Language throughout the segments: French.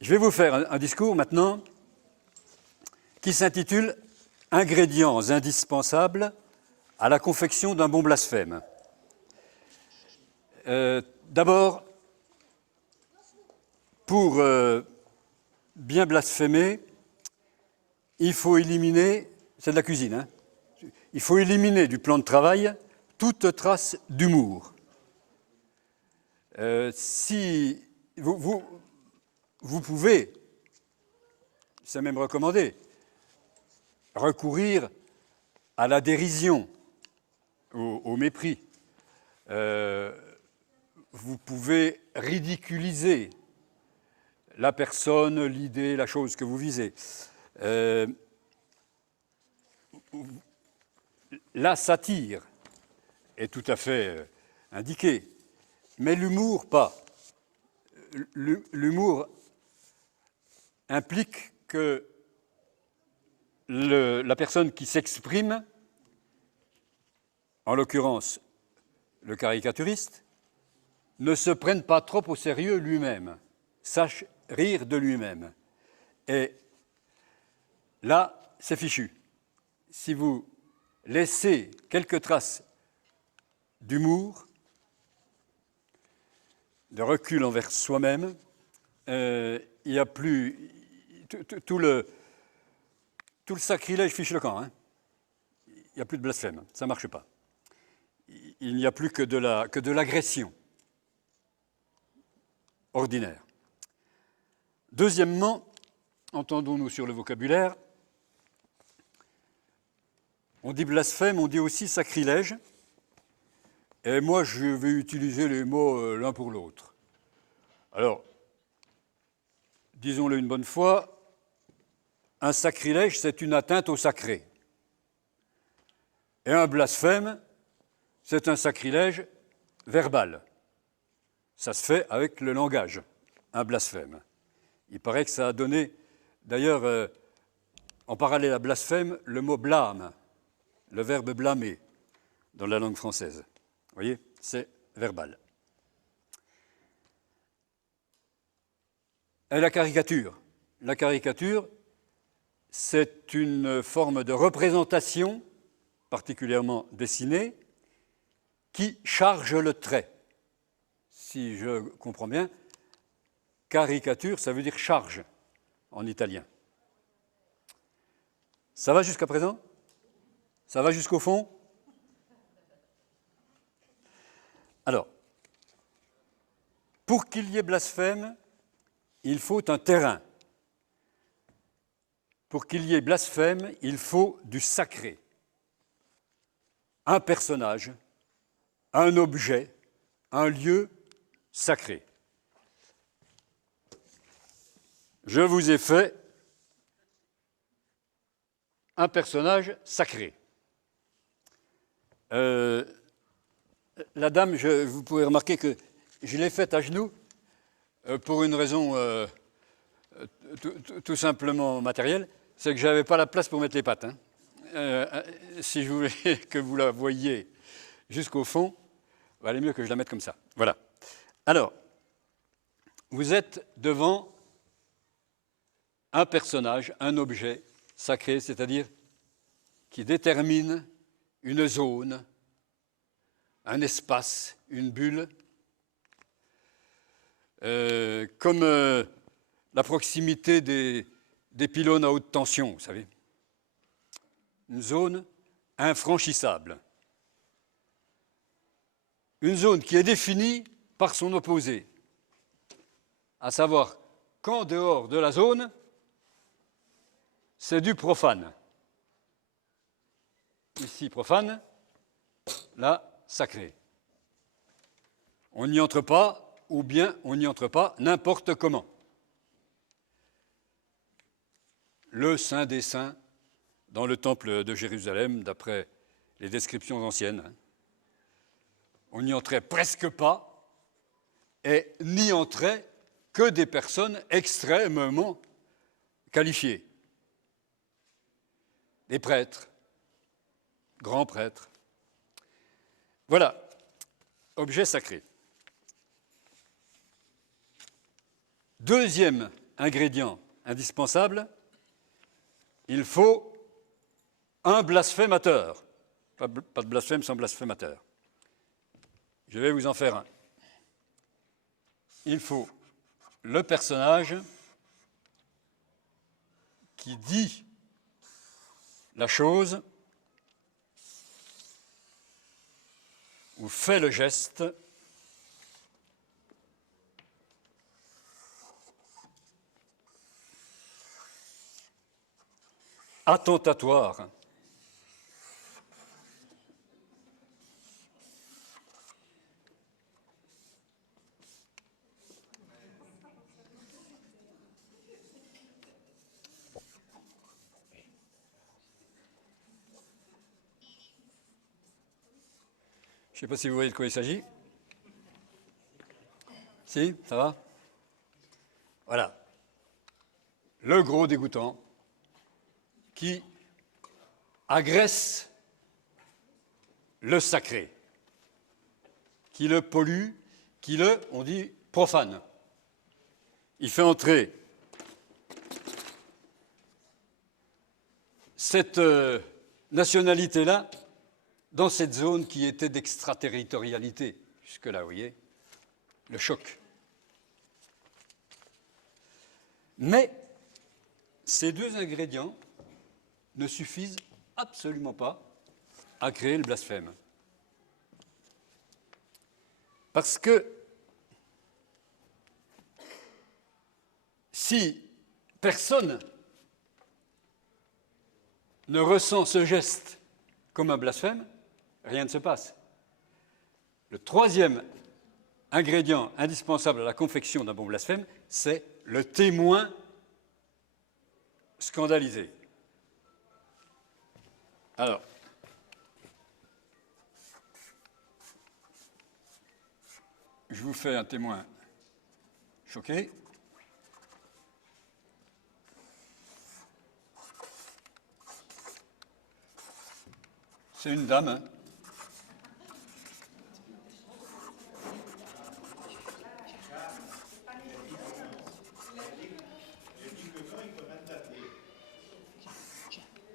Je vais vous faire un discours maintenant qui s'intitule « Ingrédients indispensables à la confection d'un bon blasphème ». D'abord, pour bien blasphémer, il faut éliminer, c'est de la cuisine, hein, il faut éliminer du plan de travail toute trace d'humour. Si vous pouvez, c'est même recommandé, recourir à la dérision, au mépris. Vous pouvez ridiculiser la personne, l'idée, la chose que vous visez. La satire est tout à fait indiquée, mais l'humour pas. L'humour implique que la personne qui s'exprime, en l'occurrence le caricaturiste, ne se prenne pas trop au sérieux lui-même, sache rire de lui-même. Et là, c'est fichu. Si vous laissez quelques traces d'humour, de recul envers soi-même, il n'y a plus tout le sacrilège fiche le camp. Hein. Il n'y a plus de blasphème, ça ne marche pas. Il n'y a plus que de l'agression ordinaire. Deuxièmement, entendons-nous sur le vocabulaire, on dit blasphème, on dit aussi sacrilège, et moi je vais utiliser les mots l'un pour l'autre. Alors, disons-le une bonne fois, un sacrilège, c'est une atteinte au sacré. Et un blasphème, c'est un sacrilège verbal. Ça se fait avec le langage, un blasphème. Il paraît que ça a donné, d'ailleurs, en parallèle à blasphème, le mot blâme, le verbe blâmer dans la langue française. Vous voyez, c'est verbal. Et la caricature. La caricature, c'est une forme de représentation, particulièrement dessinée, qui charge le trait. Si je comprends bien, caricature, ça veut dire charge en italien. Ça va jusqu'à présent? Ça va jusqu'au fond? Alors, pour qu'il y ait blasphème, il faut un terrain. Pour qu'il y ait blasphème, il faut du sacré. Un personnage, un objet, un lieu sacré. Je vous ai fait un personnage sacré. La dame, vous pouvez remarquer que je l'ai faite à genoux pour une raison tout simplement matérielle, c'est que je n'avais pas la place pour mettre les pattes. Hein. Si je voulais que vous la voyiez jusqu'au fond, il valait mieux que je la mette comme ça. Voilà. Alors, vous êtes devant un personnage, un objet sacré, c'est-à-dire qui détermine une zone, un espace, une bulle, comme la proximité des pylônes à haute tension, vous savez. Une zone infranchissable. Une zone qui est définie par son opposé, à savoir qu'en dehors de la zone, c'est du profane. Ici, profane, là, sacré. On n'y entre pas, ou bien on n'y entre pas n'importe comment. Le Saint des Saints dans le temple de Jérusalem, d'après les descriptions anciennes. On n'y entrait presque pas, et n'y entraient que des personnes extrêmement qualifiées. Des prêtres, grands prêtres. Voilà, objet sacré. Deuxième ingrédient indispensable, il faut un blasphémateur. Pas de blasphème sans blasphémateur. Je vais vous en faire un. Il faut le personnage qui dit la chose ou fait le geste attentatoire Je ne sais pas si vous voyez de quoi il s'agit. Si, ça va? Voilà. Le gros dégoûtant qui agresse le sacré, qui le pollue, qui le, on dit, profane. Il fait entrer cette nationalité-là dans cette zone qui était d'extraterritorialité. Jusque-là, vous voyez, le choc. Mais ces deux ingrédients ne suffisent absolument pas à créer le blasphème. Parce que si personne ne ressent ce geste comme un blasphème, rien ne se passe. Le troisième ingrédient indispensable à la confection d'un bon blasphème, c'est le témoin scandalisé. Alors, je vous fais un témoin choqué. C'est une dame. Hein.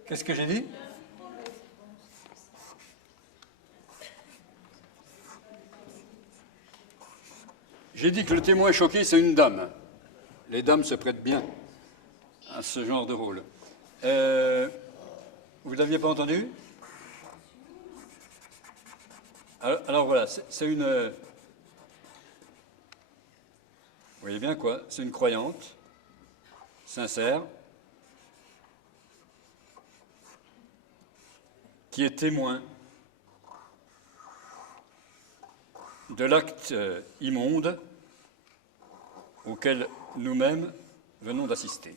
Qu'est-ce que j'ai dit? J'ai dit que le témoin choqué, c'est une dame. Les dames se prêtent bien à ce genre de rôle. Vous ne l'aviez pas entendu? Alors voilà, c'est une... Vous voyez bien quoi? C'est une croyante, sincère, qui est témoin de l'acte immonde auquel nous-mêmes venons d'assister.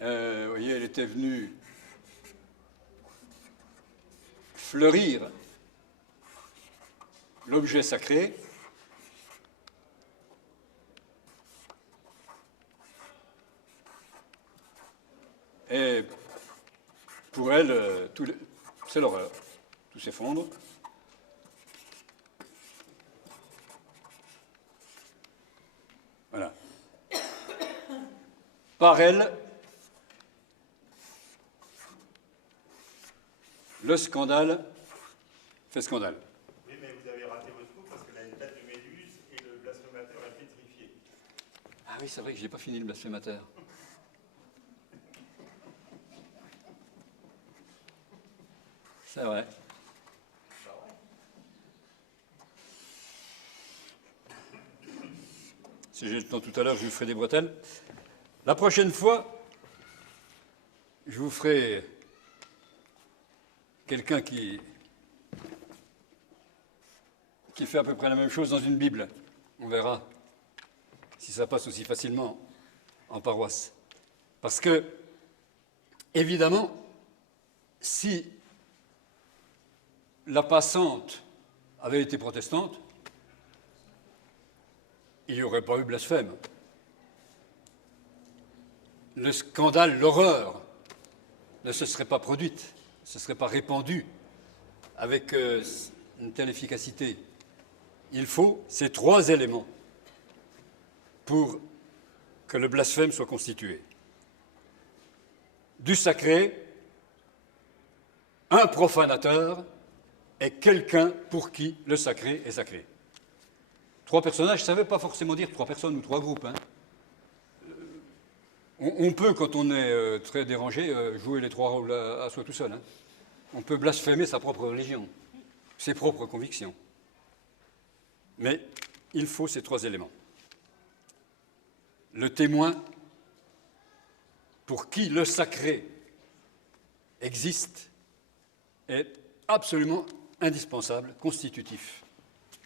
Vous voyez, elle était venue fleurir l'objet sacré et pour elle, c'est l'horreur. Tout s'effondre. Voilà. Par elle, le scandale fait scandale. Oui, mais vous avez raté votre coup parce que la tête de Méduse et le blasphémateur est pétrifié. Ah oui, c'est vrai que je n'ai pas fini le blasphémateur. C'est vrai. Si j'ai le temps tout à l'heure, je vous ferai des bretelles. La prochaine fois, je vous ferai quelqu'un qui fait à peu près la même chose dans une Bible. On verra si ça passe aussi facilement en paroisse. Parce que, évidemment, si la passante avait été protestante, il n'y aurait pas eu blasphème. Le scandale, l'horreur ne se serait pas produite, ne se serait pas répandue avec une telle Il faut ces trois éléments pour que le blasphème soit constitué. Du sacré, un profanateur est quelqu'un pour qui le sacré est sacré. 3 personnages, ça ne veut pas forcément dire 3 personnes ou 3 groupes. Hein. On peut, quand on est très dérangé, jouer les 3 rôles à soi tout seul. Hein. On peut blasphémer sa propre religion, ses propres convictions. Mais il faut ces 3 éléments. Le témoin, pour qui le sacré existe, est absolument indispensable, constitutif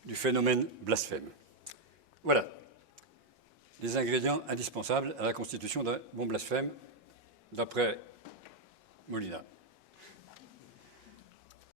du phénomène blasphème. Voilà les ingrédients indispensables à la constitution d'un bon blasphème, d'après Molina.